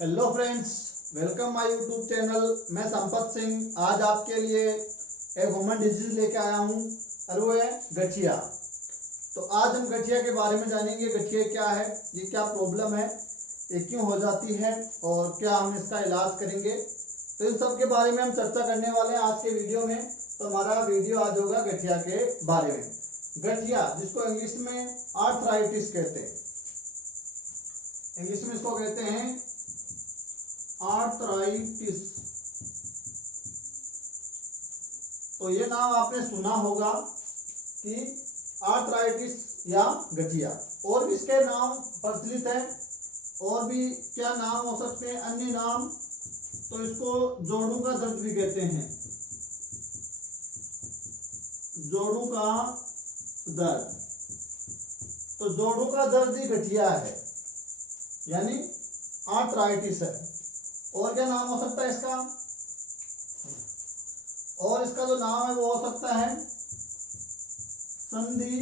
Hello friends, welcome my YouTube channel. मैं संपत सिंह आज आपके लिए एक ह्यूमन डिजीज लेके आया हूँ और वो है गठिया। तो आज हम गठिया के बारे में जानेंगे। गठिया क्या है, ये क्या प्रॉब्लम है, ये क्यों हो जाती है और क्या हम इसका इलाज करेंगे। तो इन सब के बारे में हम चर्चा करने वाले हैं आज के वीडियो में। तो हमारा वीडियो आज होगा गठिया के बारे में। गठिया, जिसको इंग्लिश में आर्थराइटिस कहते हैं, इंग्लिश में इसको कहते हैं आर्थराइटिस। तो ये नाम आपने सुना होगा कि आर्थराइटिस या गठिया। और भी इसके नाम प्रचलित है, और भी क्या नाम हो सकते हैं, अन्य नाम। तो इसको जोड़ों का दर्द भी कहते हैं, जोड़ों का दर्द। तो जोड़ों का दर्द ही गठिया है, यानी आर्थराइटिस है। और क्या नाम हो सकता है इसका? और इसका जो नाम है वो हो सकता है संधि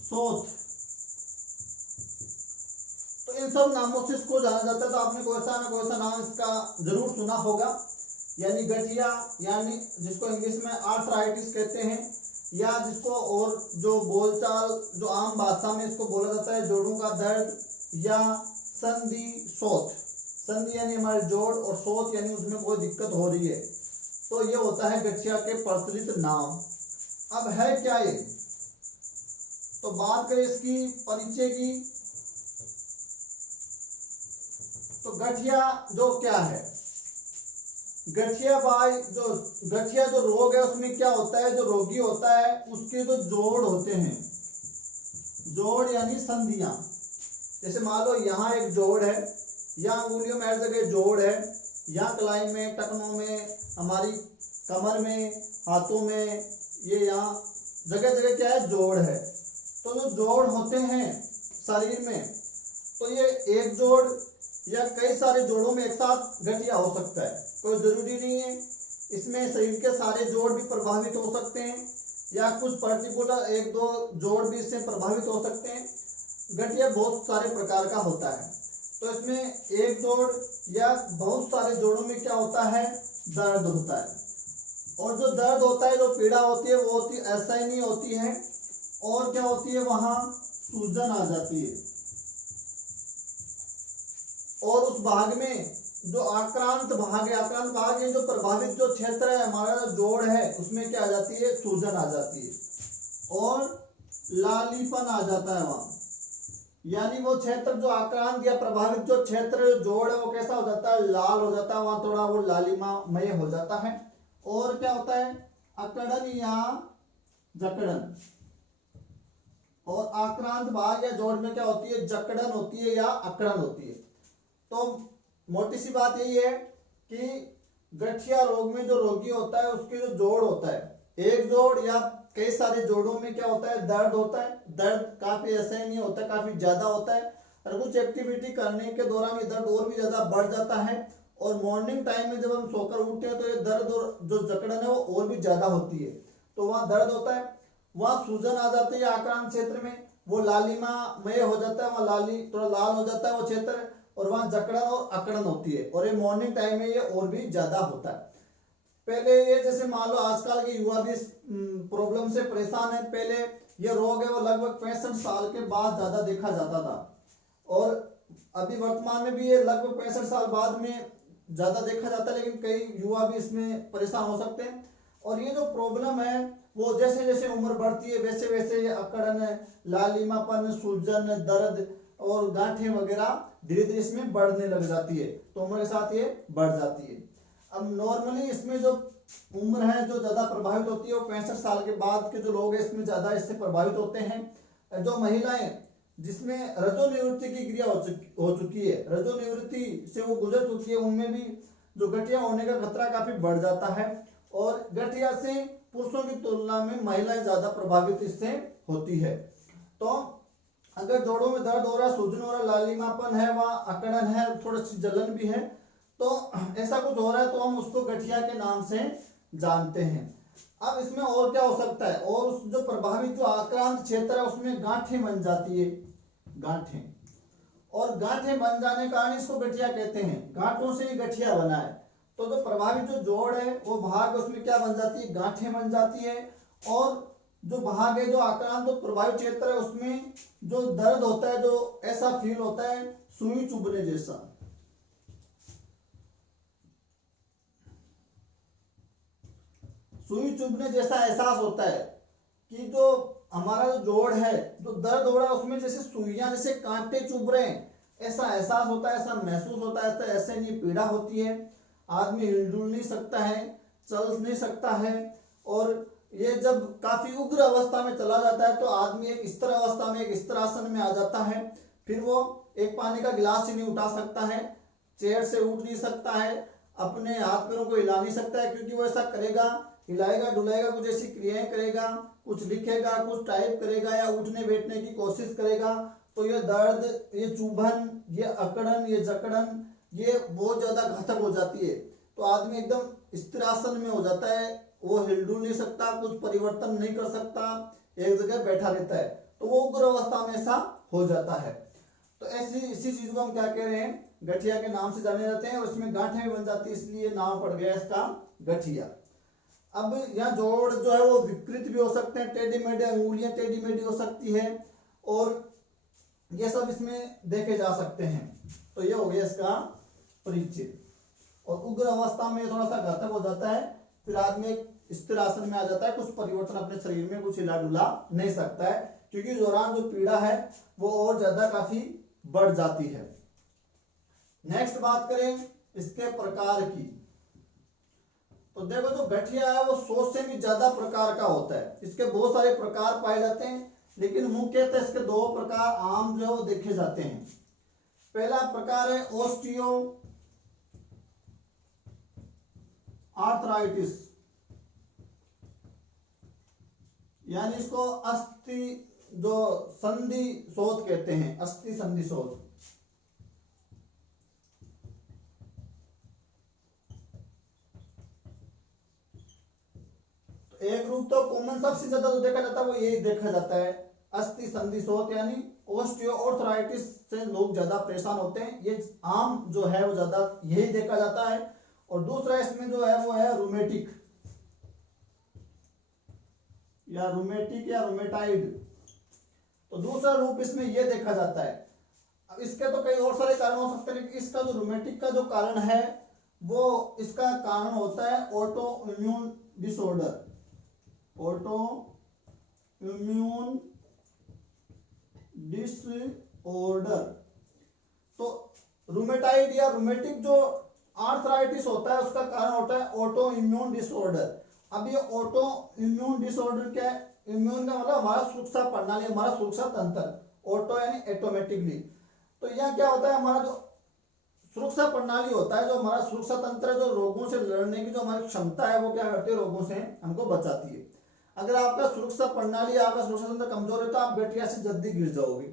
शोथ। तो इन सब नामों से इसको जाना जाता है। तो आपने कोई सा ना कोई सा नाम इसका जरूर सुना होगा, यानी गठिया, यानी जिसको इंग्लिश में आर्थराइटिस कहते हैं, या जिसको और जो बोलचाल जो आम भाषा में इसको बोला जाता है जोड़ों का दर्द या संधि शोथ। संधि यानी हमारे जोड़, और शोथ यानी उसमें कोई दिक्कत हो रही है। तो ये होता है गठिया के प्रचलित नाम। अब है क्या ये? तो बात करें इसकी परिचय की, तो गठिया जो क्या है, गठिया जो रोग है उसमें क्या होता है, जो रोगी होता है उसके जो जोड़ होते हैं, जोड़ यानी संधियां। जैसे मान लो यहाँ एक जोड़ है, या अंगुलियों में हर जगह जोड़ है, या कलाई में, टखनों में, हमारी कमर में, हाथों में, ये यहाँ जगह जगह क्या है, जोड़ है। तो जो जोड़ होते हैं शरीर में, तो ये एक जोड़ या कई सारे जोड़ों में एक साथ गठिया हो सकता है। कोई जरूरी नहीं है, इसमें शरीर के सारे जोड़ भी प्रभावित हो सकते हैं, या कुछ पर्टिकुलर एक दो जोड़ भी इससे प्रभावित हो सकते हैं। गठिया बहुत सारे प्रकार का होता है। तो इसमें एक जोड़ या बहुत सारे जोड़ों में क्या होता है, दर्द होता है। और जो दर्द होता है, जो पीड़ा होती है, वो होती असहनीय होती है। और क्या होती है, वहां सूजन आ जाती है। और उस भाग में जो आक्रांत भाग है, आक्रांत भाग है, जो प्रभावित जो क्षेत्र है, हमारा जो जोड़ है, उसमें क्या आ जाती है, सूजन आ जाती है और लालीपन आ जाता है वहां। यानी वो क्षेत्र जो आक्रांत या प्रभावित जो क्षेत्र जोड़ है, वो कैसा हो जाता है, लाल हो जाता है, वहां थोड़ा वो लालिमामय हो जाता है। और क्या होता है, अकड़न या जकड़न। और आक्रांत भाग या जोड़ में क्या होती है, जकड़न होती है या अकड़न होती है। तो मोटी सी बात यही है कि गठिया रोग में जो रोगी होता है उसके जो जोड़ होता है, एक जोड़ या कई सारे जोड़ों में क्या होता है, दर्द होता है। दर्द काफी असहनीय होता है, काफी ज्यादा होता है, और कुछ एक्टिविटी करने के दौरान ये दर्द और भी ज्यादा बढ़ जाता है। और मॉर्निंग टाइम में जब हम सोकर उठते हैं तो ये दर्द और जो जकड़न है वो और भी ज्यादा होती है। तो वहां दर्द होता है, वहां सूजन आ जाती है आक्रांत क्षेत्र में, वो लालिमामय हो जाता है, वहां लाली थोड़ा लाल हो जाता है वो क्षेत्र, और वहां जकड़न और अकड़न होती है। और ये मॉर्निंग टाइम में ये और भी ज्यादा होता है। पहले ये जैसे मान लो आजकल के युवा भी इस प्रॉब्लम से परेशान है। पहले ये रोग है वो लगभग 65 साल के बाद ज्यादा देखा जाता था, और अभी वर्तमान में भी ये लगभग 65 साल बाद में ज्यादा देखा जाता है, लेकिन कई युवा भी इसमें परेशान हो सकते हैं। और ये जो प्रॉब्लम है वो जैसे जैसे उम्र बढ़ती है वैसे वैसे ये अकड़न, लालिमापन, सूजन, दर्द और गांठें वगैरह धीरे धीरे इसमें बढ़ने लग जाती है। तो उम्र के साथ ये बढ़ जाती है। अब नॉर्मली इसमें जो उम्र है जो ज्यादा प्रभावित होती है वो 65 साल के बाद के जो लोग हैं इसमें ज्यादा इससे प्रभावित होते हैं। जो महिलाएं जिसमें रजोनिवृत्ति की क्रिया हो चुकी है, रजोनिवृत्ति से वो गुजर चुकी है, उनमें भी जो गठिया होने का खतरा काफी बढ़ जाता है। और गठिया से पुरुषों की तुलना में महिलाएं ज्यादा प्रभावित इससे होती है। तो अगर जोड़ों में दर्द हो रहा है, सूजन हो रहा है, लालिमापन है, वहां अकड़न है, थोड़ी सी जलन भी है, तो ऐसा कुछ हो रहा है तो हम उसको गठिया के नाम से जानते हैं। अब इसमें और क्या हो सकता है, और उस जो प्रभावित जो आक्रांत क्षेत्र है उसमें गांठें बन जाती है, गांठें। और गांठें बन जाने के कारण इसको गठिया कहते हैं, गांठों से ही गठिया बना है। तो जो प्रभावित जो जोड़ है वो भाग, उसमें क्या बन जाती है, गांठें बन जाती है। और जो भाग है, जो आक्रांत जो प्रभावित क्षेत्र है, उसमें जो दर्द होता है, जो ऐसा फील होता है सुई चुभने जैसा। सुई चुभने जैसा एहसास होता है कि जो हमारा जो जोड़ है, जो दर्द हो रहा है, उसमें जैसे सुइयां, जैसे कांटे चुभ रहे हैं, ऐसा एहसास होता है, ऐसा महसूस होता है। तो ऐसे नहीं पीड़ा होती है, आदमी हिलडुल नहीं सकता है, चल नहीं सकता है। और ये जब काफी उग्र अवस्था में चला जाता है तो आदमी एक स्थिर अवस्था में, एक स्थिर आसन में आ जाता है। फिर वो एक पानी का गिलास ही नहीं उठा सकता है, चेयर से उठ नहीं सकता है, अपने हाथ पैरों को हिला नहीं सकता है, क्योंकि वो ऐसा करेगा, हिलाएगा डुलाएगा, कुछ ऐसी क्रियाएं करेगा, कुछ लिखेगा, कुछ टाइप करेगा या उठने बैठने की कोशिश करेगा, तो ये दर्द, ये चुभन, ये अकड़न, ये जकड़न, ये बहुत ज्यादा घातक हो जाती है। तो आदमी एकदम स्थिर आसन में हो जाता है, वो हिलडुल नहीं सकता, कुछ परिवर्तन नहीं कर सकता, एक जगह बैठा रहता है। तो वो उग्र अवस्था में ऐसा हो जाता है। तो ऐसी इसी चीज को हम क्या कह रहे हैं, गठिया के नाम से जाने जाते हैं। और इसमें गांठें भी बन जाती है, इसलिए नाम पड़ गया इसका गठिया। अब यहाँ जोड़ जो है वो विकृत भी हो सकते हैं, टेढ़ी मेढ़ी, अंगुलियां टेढ़ी मेढ़ी हो सकती है, और ये सब इसमें देखे जा सकते हैं। तो ये हो गया इसका परिचय। और उग्र अवस्था में थोड़ा सा घातक हो जाता है, फिर आदमी एक स्थिर आसन में आ जाता है, कुछ परिवर्तन अपने शरीर में कुछ हिला डुला नहीं सकता है, क्योंकि दौरान जो पीड़ा है वो और ज्यादा काफी बढ़ जाती है। नेक्स्ट बात करें इसके प्रकार की, तो देखो जो गठिया है वो 100 से भी ज्यादा प्रकार का होता है। इसके बहुत सारे प्रकार पाए जाते हैं, लेकिन मुख्यतः इसके 2 प्रकार आम जो है वो देखे जाते हैं। पहला प्रकार है ऑस्टियो आर्थराइटिस, यानी इसको अस्थि जो संधि शोथ कहते हैं, अस्थि संधि शोथ। एक रूप तो कॉमन सबसे ज्यादा जो देखा जाता है वो यही देखा जाता है, अस्थि संधि शोथ, यानी ऑस्टियोआर्थराइटिस से लोग ज्यादा परेशान होते हैं। ये आम जो है वो ज्यादा यही देखा जाता है। और दूसरा इसमें जो है वो है रूमेटिक या रूमेटिक या रूमेटाइड। तो दूसरा रूप इसमें ये देखा जाता है। अब इसके तो कई और सारे कारण हो सकते हैं, लेकिन इसका जो रूमेटिक का जो कारण है वो इसका कारण होता है auto immune disorder, auto immune disorder. तो रूमेटाइड या रूमेटिक जो आर्थराइटिस होता है उसका कारण होता है ऑटो इम्यून डिसऑर्डर। अब ये ऑटो इम्यून डिसऑर्डर क्या है, इम्यून का मतलब हमारा सुरक्षा प्रणाली, हमारा सुरक्षा तंत्र, ऑटो यानी ऑटोमेटिकली। तो यह क्या होता है, हमारा जो सुरक्षा प्रणाली होता है, जो हमारा सुरक्षा तंत्र है, जो रोगों से लड़ने की जो हमारी क्षमता है वो क्या करती है, रोगों से हमको बचाती है। अगर आपका सुरक्षा प्रणाली, आपका सुरक्षा तंत्र कमजोर है तो आप गठिया से जल्दी गिर जाओगे।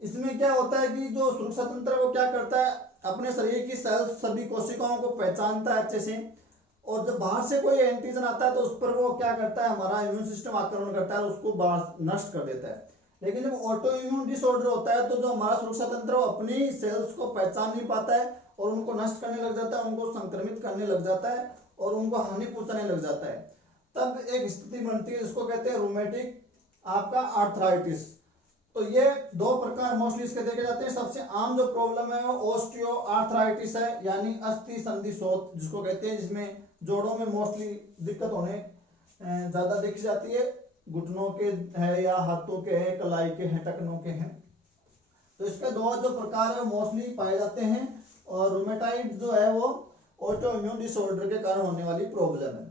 इसमें क्या होता है कि जो सुरक्षा तंत्र है वो क्या करता है, अपने शरीर की सेल्स, सभी कोशिकाओं को पहचानता है अच्छे से, और जब बाहर से कोई एंटीजन आता है तो उस पर वो क्या करता है, हमारा इम्यून सिस्टम आक्रमण करता है, उसको बाहर नष्ट कर देता है। लेकिन जब ऑटो इम्यून डिसऑर्डर होता है तो जो हमारा सुरक्षा तंत्र वो अपनी सेल्स को पहचान नहीं पाता है और उनको नष्ट करने लग जाता है, उनको संक्रमित करने लग जाता है और उनको हानि पहुंचाने लग जाता है। तब एक स्थिति बनती है जिसको कहते हैं रूमेटिक आपका आर्थराइटिस। तो ये 2 प्रकार मोस्टली इसके देखे जाते हैं। सबसे आम जो प्रॉब्लम है वो ऑस्टियो आर्थराइटिस है, यानी अस्थि संधि शोथ जिसको कहते हैं, जिसमें जोड़ों में मोस्टली दिक्कत होने ज्यादा देखी जाती है, घुटनों के है या हाथों के है, कलाई के हैं, टखनों के हैं। तो इसके 2 जो प्रकार है मोस्टली पाए जाते हैं। और रूमेटाइड जो है वो ऑटो इम्यून डिसऑर्डर के कारण होने वाली प्रॉब्लम है।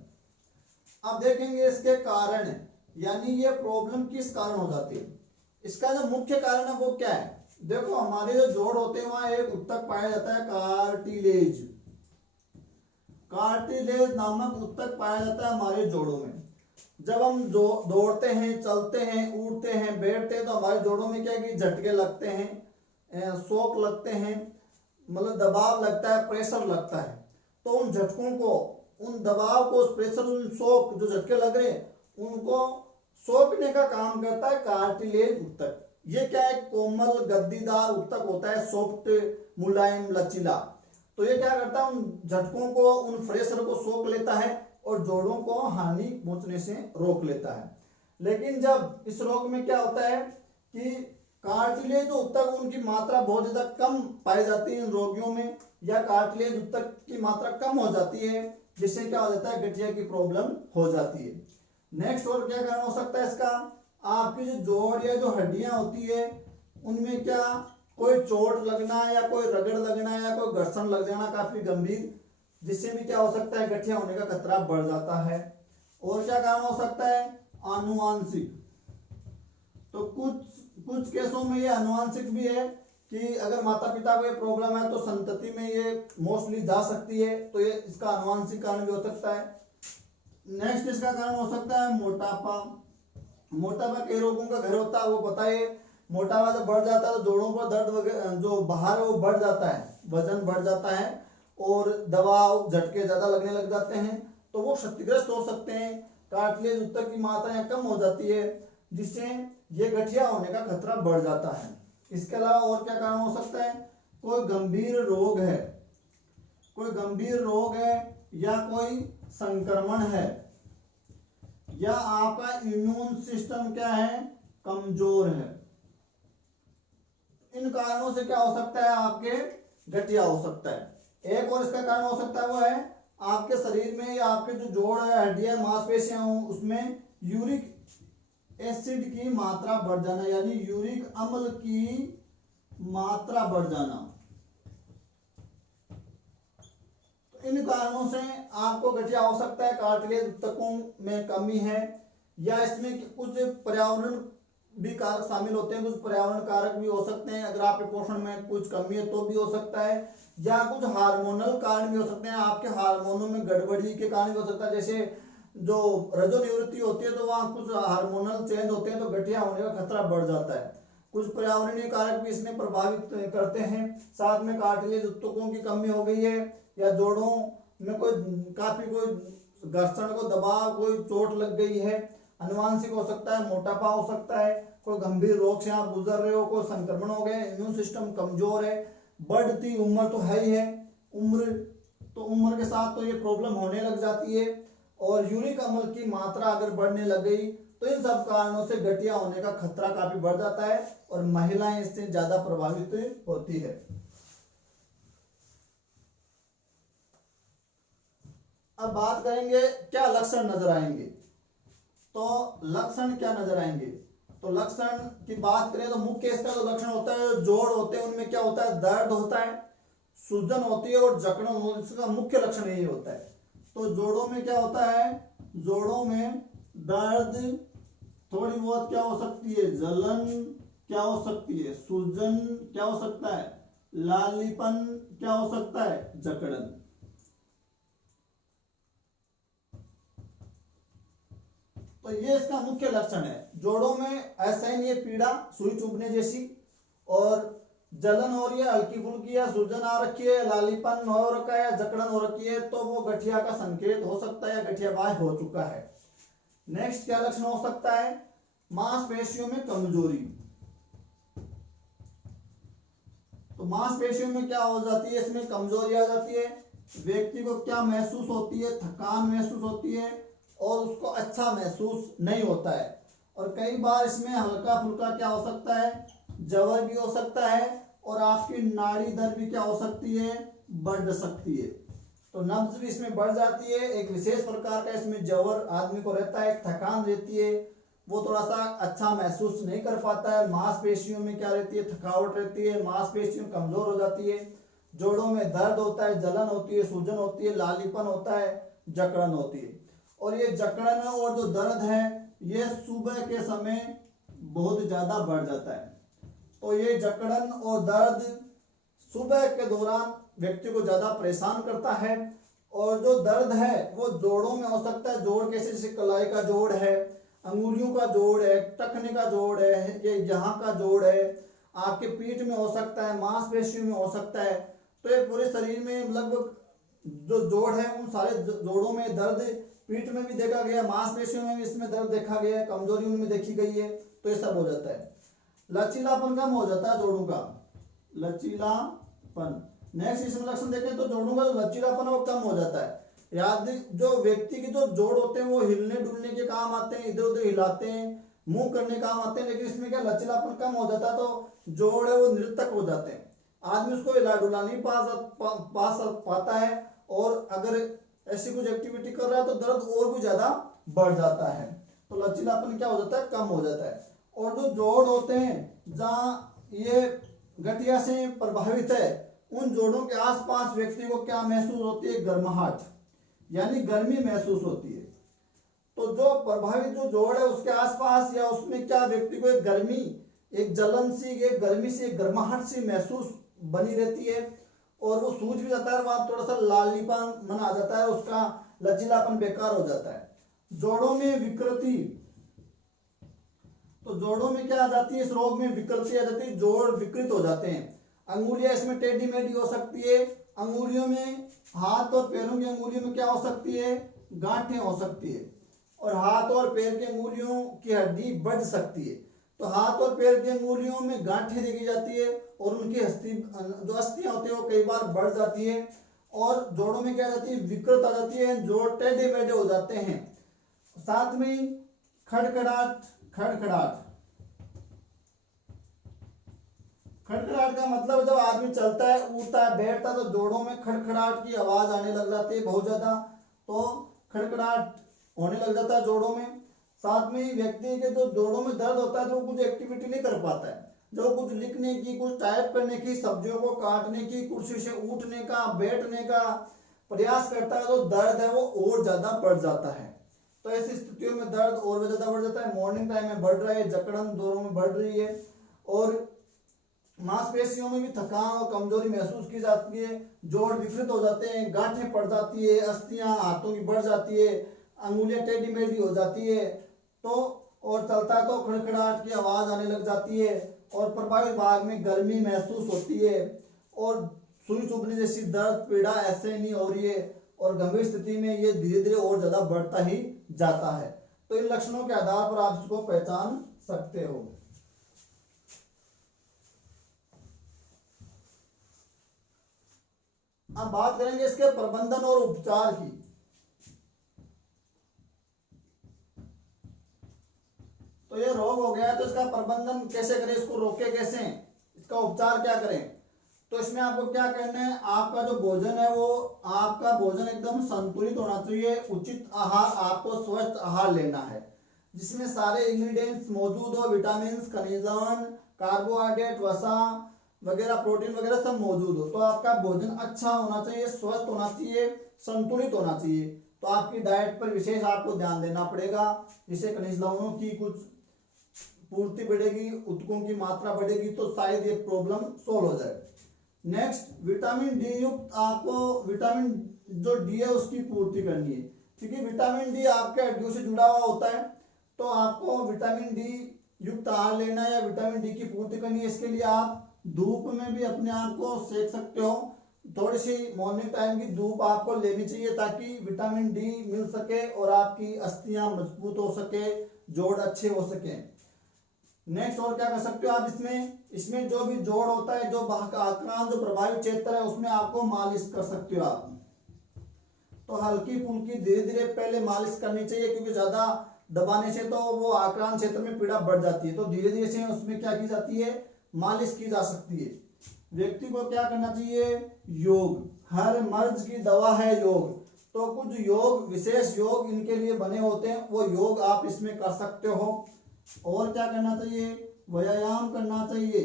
अब देखेंगे इसके कारण, यानी ये प्रॉब्लम किस कारण हो जाती है। इसका जो मुख्य कारण है वो क्या है, देखो हमारे जो जोड़ होते हैं वहां एक उत्तक पाया जाता है कार्टिलेज, कार्टिलेज नामक उत्तक पाया जाता है हमारे जोड़ों में। जब हम दौड़ते हैं, चलते हैं, उठते हैं, बैठते हैं तो हमारे जोड़ों में क्या कि झटके लगते हैं, शॉक लगते हैं, मतलब दबाव लगता है, प्रेशर लगता है। तो उन झटकों को, उन दबाव को, उस प्रेशर, उन शॉक जो झटके लग रहे हैं उनको सोखने का काम करता है कार्टिलेज उत्तक। ये क्या है, कोमल गद्दीदार उत्तक होता है, सॉफ्ट मुलायम लचीला। तो ये क्या करता है, उन झटकों को, उन प्रेशर को सोख लेता है और जोड़ों को हानि पहुंचने से रोक लेता है। लेकिन जब इस रोग में क्या होता है कि कार्टिलेज उत्तक उनकी मात्रा बहुत ज्यादा कम पाई जाती है इन रोगियों में, या कार्टिलेज उत्तक की मात्रा कम हो जाती है, जिससे क्या हो जाता है, गठिया की प्रॉब्लम हो जाती है। नेक्स्ट और क्या कारण हो सकता है इसका, आपकी जो जोड़ या जो हड्डियां होती है उनमें क्या कोई चोट लगना या कोई रगड़ लगना या कोई घर्षण लग जाना काफी गंभीर, जिससे भी क्या हो सकता है, गठिया होने का खतरा बढ़ जाता है। और क्या कारण हो सकता है, आनुवांशिक। तो कुछ केसों में ये आनुवांशिक भी है कि अगर माता पिता को ये प्रॉब्लम है तो संतति में ये मोस्टली जा सकती है, तो ये इसका आनुवांशिक कारण भी हो सकता है। नेक्स्ट इसका कारण हो सकता है मोटापा। मोटापा कई रोगों का घर होता है, वो बताइए। मोटापा जब बढ़ जाता है तो जोड़ों पर दर्द वगैरह जो बाहर है वो बढ़ जाता है, वजन बढ़ जाता है और दबाव झटके ज्यादा लगने लग जाते हैं, तो वो क्षतिग्रस्त हो सकते हैं। कार्टिलेज उत्तक की मात्रा कम हो जाती है, जिससे ये गठिया होने का खतरा बढ़ जाता है। इसके अलावा और क्या कारण हो सकता है, कोई गंभीर रोग है, कोई गंभीर रोग है या कोई संक्रमण है, या आपका इम्यून सिस्टम क्या है, कमजोर है। इन कारणों से क्या हो सकता है, आपके गठिया हो सकता है। एक और इसका कारण हो सकता है वो है आपके शरीर में या आपके जो जोड़ है, हड्डियां, मांसपेशियां हो, उसमें यूरिक एसिड की मात्रा बढ़ जाना, यानी यूरिक अम्ल की मात्रा बढ़ जाना। तो इन कारणों से आपको गठिया हो सकता है। कार्टिलेज ऊतकों में कमी है, या इसमें कुछ पर्यावरण भी कारक शामिल होते हैं, कुछ पर्यावरण कारक भी हो सकते हैं। अगर आपके पोषण में कुछ कमी है तो भी हो सकता है, या कुछ हार्मोनल कारण भी हो सकते हैं, आपके हार्मोनों में गड़बड़ी के कारण भी हो सकता है। जैसे जो रजोनिवृत्ति होती है तो वहां कुछ हार्मोनल चेंज होते हैं, तो गठिया होने का खतरा बढ़ जाता है। कुछ पर्यावरणीय कारक भी इसमें प्रभावित करते हैं। साथ में कार्टिलेज ऊतकों की कमी हो गई है, या जोड़ों में कोई घर्षण, को दबाव, कोई चोट लग गई है, आनुवांशिक हो सकता है, मोटापा हो सकता है, कोई गंभीर रोग से आप गुजर रहे हो, कोई संक्रमण हो गए, इम्यून सिस्टम कमजोर है, बढ़ती उम्र तो है ही है, उम्र के साथ तो ये प्रॉब्लम होने लग जाती है, और यूरिक अम्ल की मात्रा अगर बढ़ने लग गई तो इन सब कारणों से गठिया होने का खतरा काफी बढ़ जाता है, और महिलाएं इससे ज्यादा प्रभावित होती है। अब बात करेंगे क्या लक्षण नजर आएंगे। तो लक्षण क्या नजर आएंगे, तो लक्षण की बात करें तो मुख्य इसका जो लक्षण होता है, जोड़ होते हैं उनमें क्या होता है, दर्द होता है, सूजन होती है और जकड़न होती है। इसका मुख्य लक्षण यही होता है। तो जोड़ों में क्या होता है, जोड़ों में दर्द, थोड़ी बहुत क्या हो सकती है, जलन क्या हो सकती है, सूजन क्या हो सकता है, लालीपन क्या हो सकता है, जकड़न। तो ये इसका मुख्य लक्षण है। जोड़ों में असहनीय पीड़ा, सुई चुभने जैसी, और जलन हो रही है, हल्की फुल्की, या सूजन आ रखी है, लालीपन हो रखा है, या जकड़न हो रखी है, तो वो गठिया का संकेत हो सकता है, या गठिया बाह्य हो चुका है। नेक्स्ट क्या लक्षण हो सकता है, मांसपेशियों में कमजोरी। तो मांसपेशियों में क्या हो जाती है, इसमें कमजोरी आ जाती है। व्यक्ति को क्या महसूस होती है, थकान महसूस होती है, और उसको अच्छा महसूस नहीं होता है। और कई बार इसमें हल्का फुल्का क्या हो सकता है, जवर भी हो सकता है, और आपकी नाड़ी दर भी क्या हो सकती है, बढ़ सकती है। तो नब्ज भी इसमें बढ़ जाती है, एक विशेष प्रकार का इसमें जवर आदमी को रहता है, थकान रहती है, वो थोड़ा सा अच्छा महसूस नहीं कर पाता है। मांसपेशियों में क्या रहती है, थकावट रहती है, मांसपेशियों कमजोर हो जाती है, जोड़ों में दर्द होता है, जलन होती है, सूजन होती है, लालीपन होता है, जकड़न होती है। और ये जकड़न और जो दर्द है ये सुबह के समय बहुत ज्यादा बढ़ जाता है। तो ये जकड़न और दर्द सुबह के दौरान व्यक्ति को ज्यादा परेशान करता है। और जो दर्द है वो जोड़ों में हो सकता है, जोड़ कैसे, जैसे कलाई का जोड़ है, अंगुलियों का जोड़ है, टखने का जोड़ है, ये यहाँ का जोड़ है, आपके पीठ में हो सकता है, मांसपेशियों में हो सकता है। तो ये पूरे शरीर में लगभग जो जोड़ है उन सारे जोड़ों में दर्द, पीठ में भी देखा गया, मांसपेशियों में भी इसमें दर्द देखा गया है, कमजोरी उनमें देखी गई है, तो ये सब हो जाता है। लचीलापन कम हो जाता है जोड़ों का, लचीलापन। नेक्स्ट इसमें लक्षण देखें तो जोड़ों का जो लचीलापन है वो कम हो जाता है। याद, जो व्यक्ति के जो जोड़ होते हैं वो हिलने डुलने के काम आते हैं, इधर उधर हिलाते हैं, मूव करने काम आते हैं, लेकिन इसमें क्या लचीलापन कम हो जाता है तो जोड़ है वो निरर्थक हो जाते हैं। आदमी उसको हिला डुला नहीं पाता है, और अगर ऐसी कुछ एक्टिविटी कर रहा है तो दर्द और भी ज्यादा बढ़ जाता है। तो लचीलापन क्या हो जाता है, कम हो जाता है। और जो जोड़ होते हैं जहाँ ये गठिया से प्रभावित है, उन जोड़ों के आसपास व्यक्ति को क्या महसूस होती है, गर्माहट, यानी गर्मी महसूस होती है। तो जो प्रभावित जो जोड़ है उसके आसपास या उसमें क्या व्यक्ति को एक गर्मी, एक जलन सी, एक गर्मी सी, एक गर्माहट सी महसूस बनी रहती है, और वो सूज भी जाता है, वहां थोड़ा सा लालीपन मन आ जाता है, उसका लचीलापन बेकार हो जाता है। जोड़ों में विकृति, तो जोड़ों में क्या आ जाती है, इस रोग में विकृति आ जाती है, जोड़ विकृत हो जाते हैं। अंगुलियां इसमें टेढ़ी मेढ़ी हो सकती है, अंगुलियों में, हाथ और पैरों की अंगुलियों में क्या हो सकती है, गांठें हो सकती है, और हाथ और पैर की अंगुलियों की हड्डी बढ़ सकती है। तो हाथ और पैर की अंगुलियों में गांठें देखी जाती है, और उनकी जो अस्थियां होती है वो कई बार बढ़ जाती है, और जोड़ों में क्या आ जाती है, विकृत आ जाती है, जोड़ टेढ़े मेढ़े हो जाते हैं। साथ में खड़खड़ाहट, खड़खड़ाहट का मतलब जब आदमी चलता है, उठता है, बैठता है, तो जोड़ों में खड़खड़ाहट की आवाज आने लग जाती है बहुत ज्यादा, तो खड़खड़ाहट होने लग जाता है जोड़ों में। साथ में व्यक्ति के जो जोड़ों में दर्द होता है तो वो कुछ एक्टिविटी नहीं कर पाता है, जो कुछ लिखने की, कुछ टाइप करने की, सब्जियों को काटने की, कुर्सी से उठने का, बैठने का प्रयास करता है, तो दर्द है वो और ज्यादा बढ़ जाता है। तो ऐसी स्थितियों में दर्द और ज्यादा बढ़ जाता है। मॉर्निंग टाइम में बढ़ रहा है, जकड़न दोनों में बढ़ रही है, और मांसपेशियों में भी थकान और कमजोरी महसूस की जाती है, जोड़ विकृत हो जाते हैं, गांठें पड़ जाती है, अस्थियां हाथों की बढ़ जाती है, अंगुलियां टेढ़ी मेढ़ी हो जाती है, तो और चलता है तो खड़खड़ाहट की आवाज आने लग जाती है, और प्रभावित भाग में गर्मी महसूस होती है, और सुई चुभने जैसी दर्द पीड़ा ऐसे नहीं हो रही है, और गंभीर स्थिति में ये धीरे धीरे और ज्यादा बढ़ता ही जाता है। तो इन लक्षणों के आधार पर आप इसको पहचान सकते हो। अब बात करेंगे इसके प्रबंधन और उपचार की। तो ये रोग हो गया, तो इसका प्रबंधन कैसे करें, इसको रोके कैसे, इसका उपचार क्या करें। तो इसमें आपको क्या करना है, आपका जो भोजन है वो, आपका भोजन एकदम संतुलित होना चाहिए। उचित आहार, आपको स्वस्थ आहार लेना है जिसमें सारे इंग्रेडिएंट्स मौजूद हो, विटामिन, खनिज लवण, कार्बोहाइड्रेट, वसा वगैरह, प्रोटीन वगैरह सब मौजूद हो। तो आपका भोजन अच्छा होना चाहिए, स्वस्थ होना चाहिए, संतुलित होना चाहिए। तो आपकी डाइट पर विशेष आपको ध्यान देना पड़ेगा, जिससे खनिज लवणों की कुछ पूर्ति बढ़ेगी, उत्तकों की मात्रा बढ़ेगी, तो शायद ये प्रॉब्लम सोल्व हो जाए। नेक्स्ट, विटामिन डी युक्त, आपको विटामिन जो डी है उसकी पूर्ति करनी है, क्योंकि विटामिन डी आपके हड्डियों से जुड़ा हुआ होता है। तो आपको विटामिन डी युक्त आहार लेना है या विटामिन डी की पूर्ति करनी है। इसके लिए आप धूप में भी अपने आप को सेक सकते हो, थोड़ी सी मॉर्निंग टाइम की धूप आपको लेनी चाहिए, ताकि विटामिन डी मिल सके और आपकी अस्थियां मजबूत हो सके, जोड़ अच्छे हो सके। नेक्स्ट, और क्या कर सकते हो आप इसमें जो भी जोड़ होता है, जो आक्रांत, जो प्रभावित क्षेत्र है, उसमें आपको मालिश कर सकते हो आप। तो हल्की फुल्की धीरे धीरे पहले मालिश करनी चाहिए, क्योंकि ज्यादा दबाने से तो वो आक्रांत क्षेत्र में पीड़ा बढ़ जाती है। तो धीरे धीरे से उसमें क्या की जाती है, मालिश की जा सकती है। व्यक्ति को क्या करना चाहिए, योग, हर मर्ज की दवा है योग। तो कुछ योग, विशेष योग इनके लिए बने होते हैं, वो योग आप इसमें कर सकते हो। और क्या करना चाहिए, व्यायाम करना चाहिए।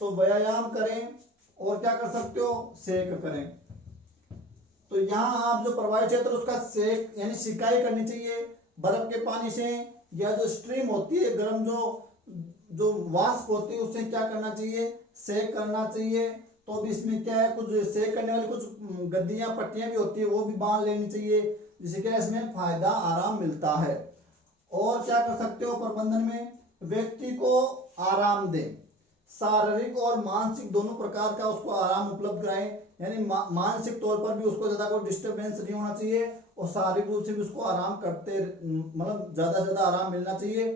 तो व्यायाम करें, और क्या कर सकते हो, सेक करें। तो यहाँ आप जो प्रभावित क्षेत्र उसका सेक यानी सिकाई करनी चाहिए बर्फ के पानी से, या जो स्ट्रीम होती है गर्म, जो वाष्प होती है, उससे क्या करना चाहिए, सेक करना चाहिए। तो भी इसमें क्या है, कुछ सेक करने वाली कुछ गद्दियां, पट्टियां भी होती है, वो भी बांध लेनी चाहिए, जिससे क्या इसमें फायदा, आराम मिलता है। और क्या कर सकते हो प्रबंधन में, व्यक्ति को आराम दें, शारीरिक और मानसिक दोनों प्रकार का उसको आराम उपलब्ध कराएं। यानी मानसिक तौर पर भी उसको ज्यादा कोई डिस्टर्बेंस नहीं होना चाहिए, और शारीरिक रूप से भी उसको आराम करते, मतलब ज्यादा से ज्यादा आराम मिलना चाहिए।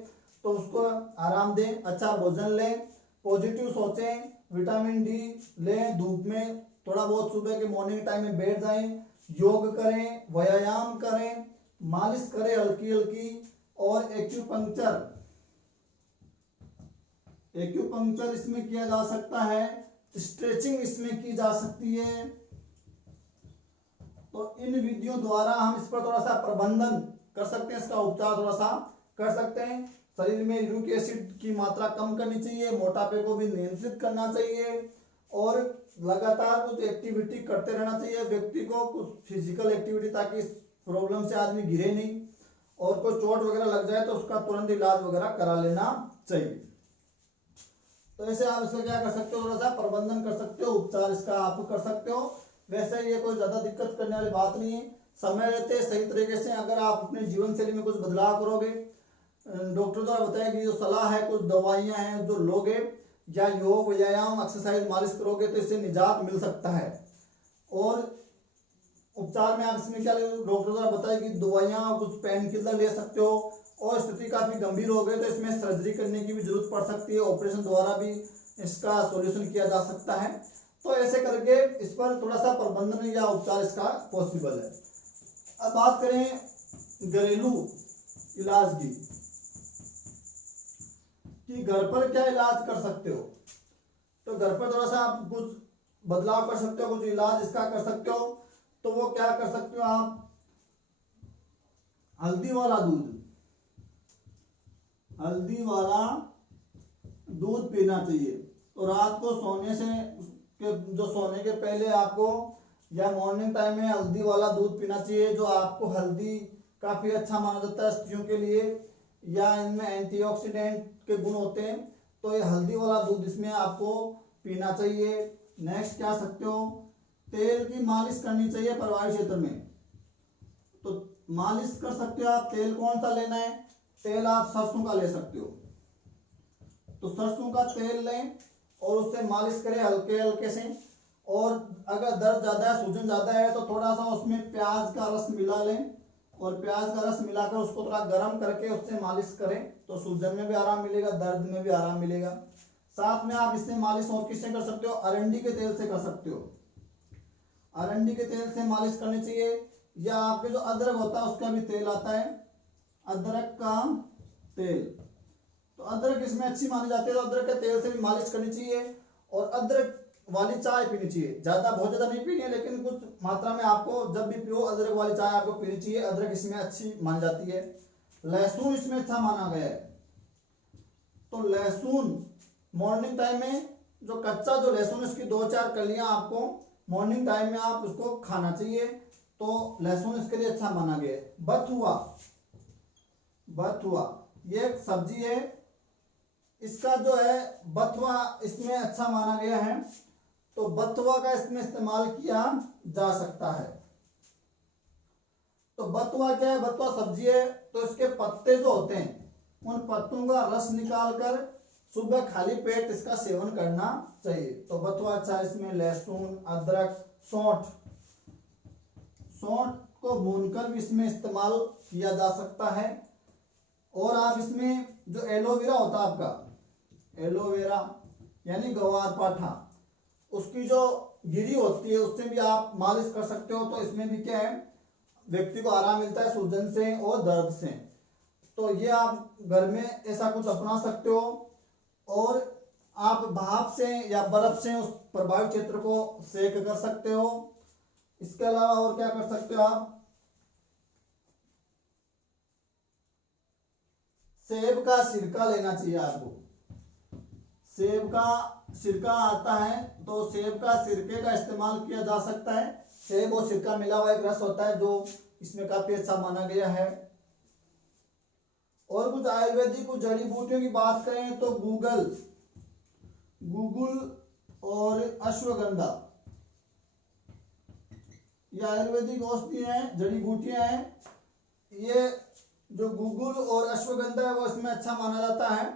तो उसको आराम दें, अच्छा भोजन लें, पॉजिटिव सोचें, विटामिन डी लें, धूप में थोड़ा बहुत सुबह के मॉर्निंग टाइम में बैठ जाएं, योग करें, व्यायाम करें, मालिश करें हल्की हल्की, और एक्यूपंक्चर इसमें किया जा सकता है, स्ट्रेचिंग इसमें की जा सकती है। तो इन विधियों द्वारा हम इस पर थोड़ा सा प्रबंधन कर सकते हैं, इसका उपचार थोड़ा सा कर सकते हैं। शरीर में यूरिक एसिड की मात्रा कम करनी चाहिए, मोटापे को भी नियंत्रित करना चाहिए, और लगातार कुछ एक्टिविटी करते रहना चाहिए व्यक्ति को, कुछ फिजिकल एक्टिविटी, ताकि इस प्रॉब्लम से आदमी गिरे नहीं, और कोई चोट वगैरह लग जाए तो उसका तुरंत इलाज वगैरह करा लेना चाहिए। तो ऐसे आप इसका क्या कर सकते हो, थोड़ा सा प्रबंधन कर सकते हो, उपचार इसका आप कर सकते हो। वैसे ये कोई ज्यादा दिक्कत करने वाली बात नहीं है। समय रहते सही तरीके से अगर आप अपने जीवन शैली में कुछ बदलाव करोगे, डॉक्टर द्वारा बताया कि जो सलाह है, कुछ दवाइयां हैं जो लोगे, या योग व्यायाम एक्सरसाइज मालिश करोगे, तो इससे निजात मिल सकता है। और उपचार में आप इसमें क्या, डॉक्टर द्वारा बताया कि दवाइयां, कुछ पेन किलर ले सकते हो, और स्थिति काफी गंभीर हो गई तो इसमें सर्जरी करने की भी जरूरत पड़ सकती है, ऑपरेशन द्वारा भी इसका सॉल्यूशन किया जा सकता है। तो ऐसे करके इस पर थोड़ा सा प्रबंधन या उपचार इसका पॉसिबल है। अब बात करें घरेलू इलाज की, कि घर पर क्या इलाज कर सकते हो। तो घर पर थोड़ा सा आप कुछ बदलाव कर सकते हो, कुछ इलाज इसका कर सकते हो। तो वो क्या कर सकते हो आप, हल्दी वाला दूध पीना चाहिए। तो रात को सोने के पहले आपको, या मॉर्निंग टाइम में हल्दी वाला दूध पीना चाहिए। जो आपको हल्दी काफी अच्छा माना जाता है स्त्रियों के लिए, या इनमें एंटीऑक्सीडेंट के गुण होते हैं, तो ये हल्दी वाला दूध इसमें आपको पीना चाहिए। नेक्स्ट क्या सकते हो, तेल की मालिश करनी चाहिए प्रभावित क्षेत्र में। तो मालिश कर सकते हो आप। तेल कौन सा लेना है, तेल आप सरसों का ले सकते हो। तो सरसों का तेल लें और उससे मालिश करें हल्के हल्के से। और अगर दर्द ज्यादा है, सूजन ज्यादा है, तो थोड़ा सा उसमें प्याज का रस मिला लें, और प्याज का रस मिलाकर उसको थोड़ा गर्म करके उससे मालिश करें, तो सूजन में भी आराम मिलेगा, दर्द में भी आराम मिलेगा। साथ में आप इससे मालिश और किससे कर सकते हो, अरंडी के तेल से कर सकते हो। अरंडी के तेल से मालिश करनी चाहिए, या आपके जो अदरक होता है उसका भी तेल आता है, अदरक का तेल। तो अदरक इसमें अच्छी मानी जाती है, तो अदरक के तेल से भी मालिश करनी चाहिए। और अदरक वाली चाय पीनी चाहिए, बहुत ज्यादा नहीं पीनी है, लेकिन कुछ मात्रा में आपको जब भी पियो अदरक वाली चाय आपको पीनी चाहिए। अदरक इसमें अच्छी मानी जाती है। लहसुन इसमें अच्छा माना गया है। तो लहसुन मॉर्निंग टाइम में, जो कच्चा जो लहसुन, इसकी 2-4 कलियां आपको मॉर्निंग टाइम में आप उसको खाना चाहिए। तो लहसुन इसके लिए अच्छा माना गया है। बथुआ ये एक सब्जी है, इसका जो है बथुआ इसमें अच्छा माना गया है। तो बथुआ का इसमें इस्तेमाल किया जा सकता है। तो बथुआ क्या है, बथुआ सब्जी है। तो इसके पत्ते जो होते हैं, उन पत्तों का रस निकालकर सुबह खाली पेट इसका सेवन करना चाहिए। तो बथुआ अच्छा, इसमें लहसुन, अदरक, सौंठ को भूनकर भी इसमें इस्तेमाल किया जा सकता है। और आप इसमें जो एलोवेरा होता है आपका, एलोवेरा यानी गवार पाठा, उसकी जो गिरी होती है उससे भी आप मालिश कर सकते हो। तो इसमें भी क्या है, व्यक्ति को आराम मिलता है सूजन से और दर्द से। तो ये आप घर में ऐसा कुछ अपना सकते हो। और आप भाप से या बर्फ से उस प्रभावित क्षेत्र को सेक कर सकते हो। इसके अलावा और क्या कर सकते हो आप, सेब का सिरका लेना चाहिए आपको। सेब का सिरका आता है, तो सेब का सिरके का इस्तेमाल किया जा सकता है। सेब और सिरका मिला हुआ एक रस होता है, जो इसमें काफी अच्छा माना गया है। और कुछ आयुर्वेदिक कुछ जड़ी बूटियों की बात करें तो गूगल और अश्वगंधा, ये आयुर्वेदिक औषधियां हैं, जड़ी बूटियां हैं। ये जो गूगल और अश्वगंधा है वो इसमें अच्छा माना जाता है,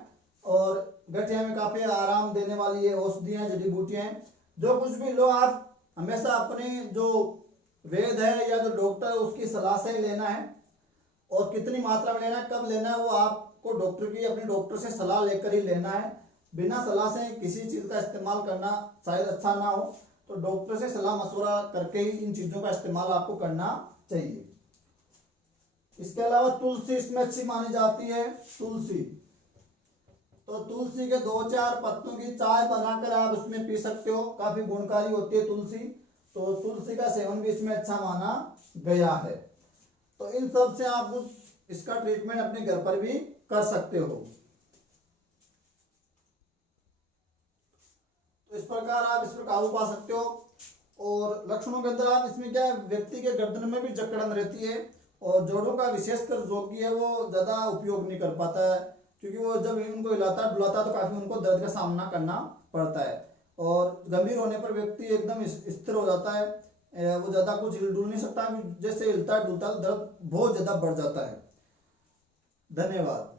और गठिया में काफी आराम देने वाली ये औषधियां, जड़ी बूटियां हैं। जो कुछ भी लो, आप हमेशा अपने जो वेद है या जो डॉक्टर उसकी सलाह से ही लेना है। और कितनी मात्रा में लेना है, कब लेना है, वो आप को डॉक्टर की अपने डॉक्टर से सलाह लेकर ही लेना है। बिना सलाह से किसी चीज का इस्तेमाल करना शायद अच्छा ना हो, तो डॉक्टर से सलाह मशवरा करके ही इन चीजों का इस्तेमाल आपको करना चाहिए। इसके अलावा तुलसी इसमें अच्छी मानी जाती है। तुलसी, तो तुलसी के 2-4 पत्तों की चाय बनाकर आप उसमें पी सकते हो, काफी गुणकारी होती है तुलसी। तो तुलसी का सेवन भी इसमें अच्छा माना गया है। तो इन सब से आप इसका ट्रीटमेंट अपने घर पर भी कर सकते हो। तो इस प्रकार आप इस पर काबू पा सकते हो। और लक्षणों के अंदर आप इसमें क्या है, व्यक्ति के गर्दन में भी जकड़न रहती है और जोड़ों का विशेषकर रोगी है वो ज्यादा उपयोग नहीं कर पाता है, क्योंकि वो जब उनको हिलाता डुलाता तो काफी उनको दर्द का सामना करना पड़ता है। और गंभीर होने पर व्यक्ति एकदम स्थिर हो जाता है, वो ज्यादा कुछ हिल डुल नहीं सकता, जैसे हिलता डुलता दर्द बहुत ज्यादा बढ़ जाता है। धन्यवाद।